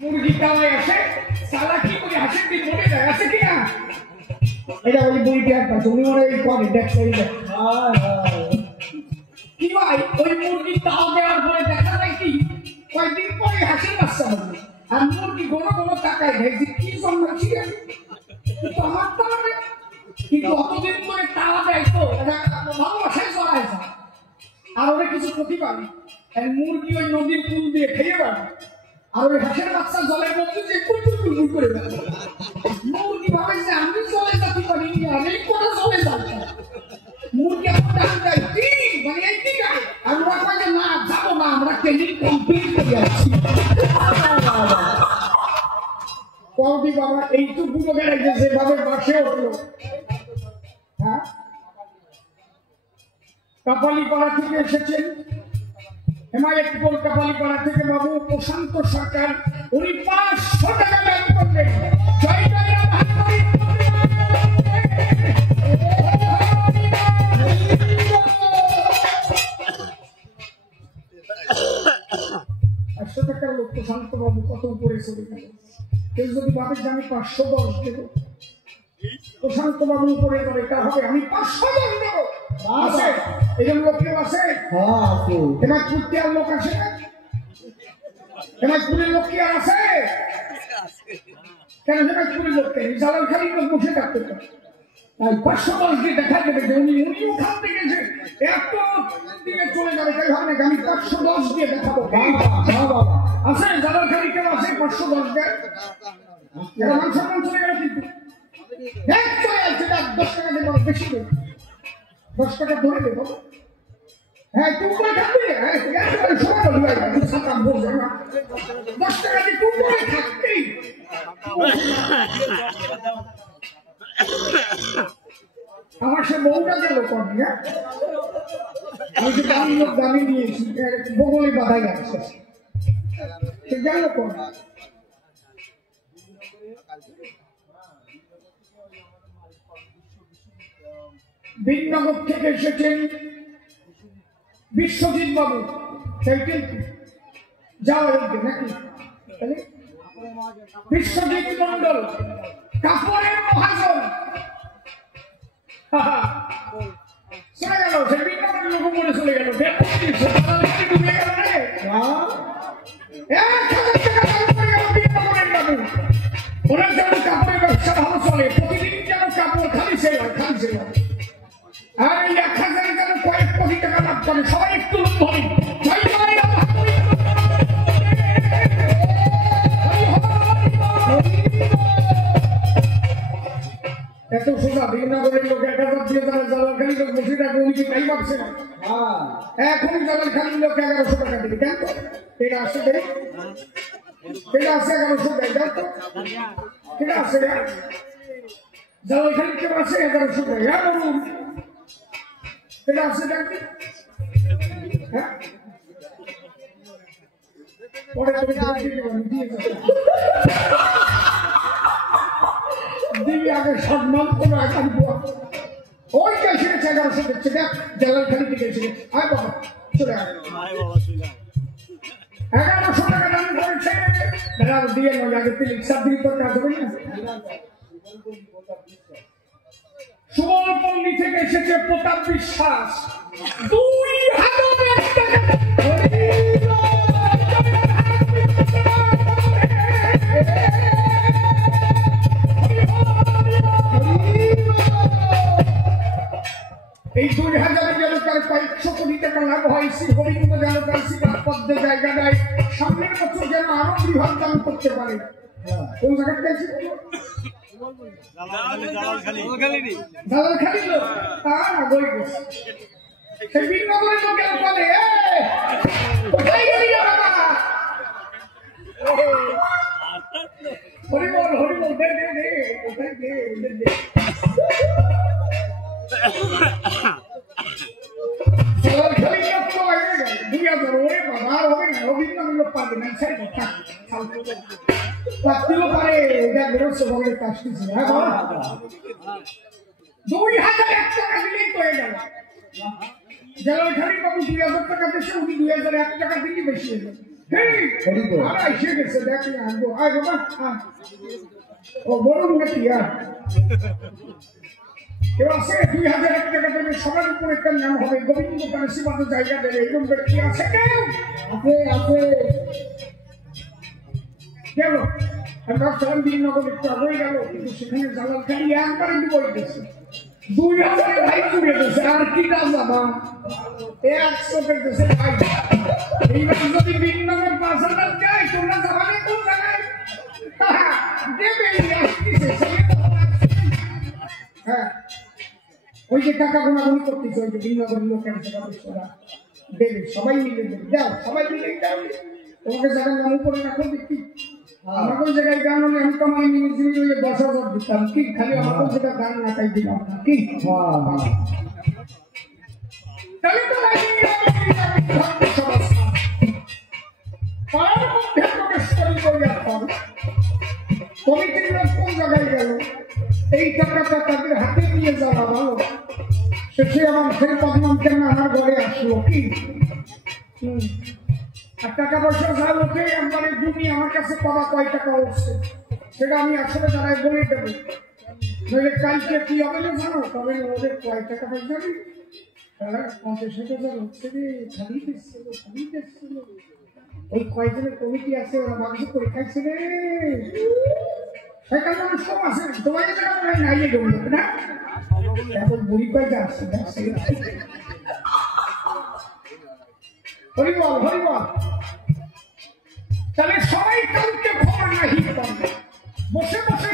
মুরগি খাওয়াই আসে সালাকি করে হাসির দিন মনে যায় আছে কি না? এটা ওই বইটা একটা তুমি মনে এই করে দেখছেন কি ভাই ওই মুরগি তাও দেওয়ার পরে দেখা যায় কি কয়েকদিন পরে হাসির বাচ্চা হবে আর মুরগি কোনো কোনো টাকায় দেখছি কি জন্মাচ্ছি কিন্তু আমার তো কিন্তু অতদিন করে তাওয়া দেয় তো ভালোবাসায় জড়ায় যায় আর ওরা কিছু ক্ষতি পাবে মুরগি ওই নদীর কুল দিয়ে খেয়ে পাবে আর ওই হাঁসের বাচ্চা জলের মধ্যে যে কুলকুল করে দেয় মুরগি ভাবে যে আমি জলে যাতে পারি আমি কোথা জলে যাবো মুরগি এখন ডাক দেয় ঠিক মানে এই ঠিক আছে আমরা কয় যে না যাবো না আমরা ট্রেনিং কমপ্লিট করে যাচ্ছি কৌদি বাবা এইটুকু বেড়াইছে যেভাবে বাসে উঠলো হ্যাঁ কাপালিপাড়া থেকে এসেছেন হেমায়তপুর কাপালিপাড়া থেকে বাবু প্রশান্ত সরকার উনি 500 টাকা দান করলেন জয় জয় রাম হরি 500 টাকার লোক প্রশান্ত বাবু কত উপরে চলে গেল কেউ যদি ভাবে যে আমি 510 দেব প্রশান্ত বাবু উপরে করে এটা হবে আমি 510 দেব আছে এরকম লোক কেউ আছে হেমায়তপুরের লোক আছে না হেমায়তপুরের লোক কি আছে কেন হেমায়তপুরের লোক কেন জালালখালী লোক বসে থাকতে তাই 510 দিয়ে দেখা দেবে যে উনি ওখান থেকে যে এত দিনে চলে যাবে তাই ভাবনে আমি 510 দিয়ে দেখাবো আছে জালালখালী কেউ আছে 510 দেয় এটা মান সম্মান চলে গেল কিন্তু দেখ চলে যাচ্ছে 10 টাকা দেবো বেশি দেবো 10 টাকা ধরে দেবো হ্যাঁ তুমি করে থাকবে হ্যাঁ সময় বলবো সাতাম বলবে না 10 টাকা দিয়ে তুমি করে থাকতেই আমার সে বউটা গেল কর্মী হ্যাঁ আমি যে দামি লোক দামি নিয়েছি বগলে বাধা গেছে সে গেল কর্মী বিনগর থেকে এসেছেন বিশ্বজিৎ বাবু সেইটাই যাওয়া নাকি বিশ্বজিৎ মন্ডল কাপড়ের মহাজন চলে গেল সে বিনগরের লোক মনে চলে গেল ডুবে গেল রে 1000 টাকা দান করে গেল বিনগরের বাবু ওনার যেন কাপড়ের ব্যবসা ভালো চলে প্রতিদিন যেন কাপড় খালি সেল হয় আর এই 1000 যেন কয়েক কোটি টাকা লাভ করে সবাই একটু ধরি এত সোজা বিনগরের লোক 1000 দিয়ে তারা জালালখালী লোক বসে থাকে উনি কি তাই ভাবছে না এখন জালালখালীর লোক 1100 টাকা দিবে কেন এটা আসে দেয় এটা আসে 1100 দেয় জান তো এটা আসে জালালখালী কেউ আসে 1100 দেয় হ্যাঁ বলুন এটা আসে দেখি হ্যাঁ পরে দিবি আগে সম্মান করে এখন ওই কাছে 1100 দেখছে দেখ জালালখালী থেকে এসে আয় বাবা চলে আয় 1100 টাকা দাম করেছে দাদা দিয়ে নয় আগে তুই হিসাব দিবি তোর কাজ হবে না সুবলপল্লী থেকে এসেছে প্রতাপ বিশ্বাস 2000 টাকা এই 2000 যেন তার কয়েকশো কোটি টাকা লাভ হয় হরিগুলো যেন তার পদ্মে জায়গা দেয় সামনের বছর যেন আরো বৃহৎ দান করতে পারে কোন জায়গাটা জালালখালী লোক বই গেছে সে বিনগরের লোকের বলে কোথায় গেলি বাবা হরিবল দে কোথায় দে জালালখালী লোক তো আগে গেল 2000 ওরে বাবা হবে না বিনগরের লোক পাবে না সেই কথা পাতিও পারে এটা বেরোচ্ছে বলে কাজটি ছিল হ্যাঁ 2001 টাকা দিলেই তো হয়ে গেল জালালখালী বাবু 2000 টাকা দিচ্ছে উনি 2001 টাকা দিলেই বেশি হয়ে যাবে এসে গেছে দেখি আনবো আয় বাবা ও বড় নাকি আর কেউ আছে 2000 টাকা দেবে সবার উপর একটা নাম হবে গোবিন্দ কাশিবাদের জায়গা দেবে এরকম ব্যক্তি আছে কেউ আছে গেল আমি ভাবছিলাম বিনগর একটু আগেই গেল কিন্তু সেখানে জালাল খালি একবারে ডুবে গেছে 2000 ভাই চুড়ে গেছে আর কি কাজ বাবা 100 দেশে ভাই এইবার যদি বিনগর 5000 যায় তোমরা যাবানে কোন জায়গায় দেবে হ্যাঁ ওই যে টাকা গুণাগুণি করতেছে ওই যে বিনগরের লোকের দেবে সবাই মিলে দেবে দাও সবাই মিলে দাও তোমাকে জায়গার নাম উপরে রাখো দেখি আমাকে জায়গায় গান হলে আমি তো আমার নিজে 10,000 দিতাম কি খালি আমাকে যেটা গান নাটাই দিলাম কি তাহলে তো পাড়ার মধ্যে প্রবেশ করি কমিটির লোক কোন জায়গায় গেল এই টাকাটা তাদের হাতে নিয়ে যাওয়া ভালো শেষে আমার সেই বদনাম কেন আমার ঘরে আসলো কি আর টাকা পয়সা যা লোকে একবারে দুনিয়া আমার কাছে পাবা কয় টাকা উঠছে সেটা আমি আসলে দাঁড়ায় বলে দেবো নইলে কালকে কি হবে না জানো তবে ওদের কয় টাকা পয়সা নেই 50,000 হচ্ছে রে খালি দিচ্ছিল ওই কয়েকজনের কমিটি আছে ওরা মাংস করে খাইছে রে সেটা মানুষ কম আছে তোমার টাকা মনে নাই বললো না এখন বুড়ি কয়টা আসছে হরিবল তাহলে সবাই কাউকে খবর নাহি পাবে বসে বসে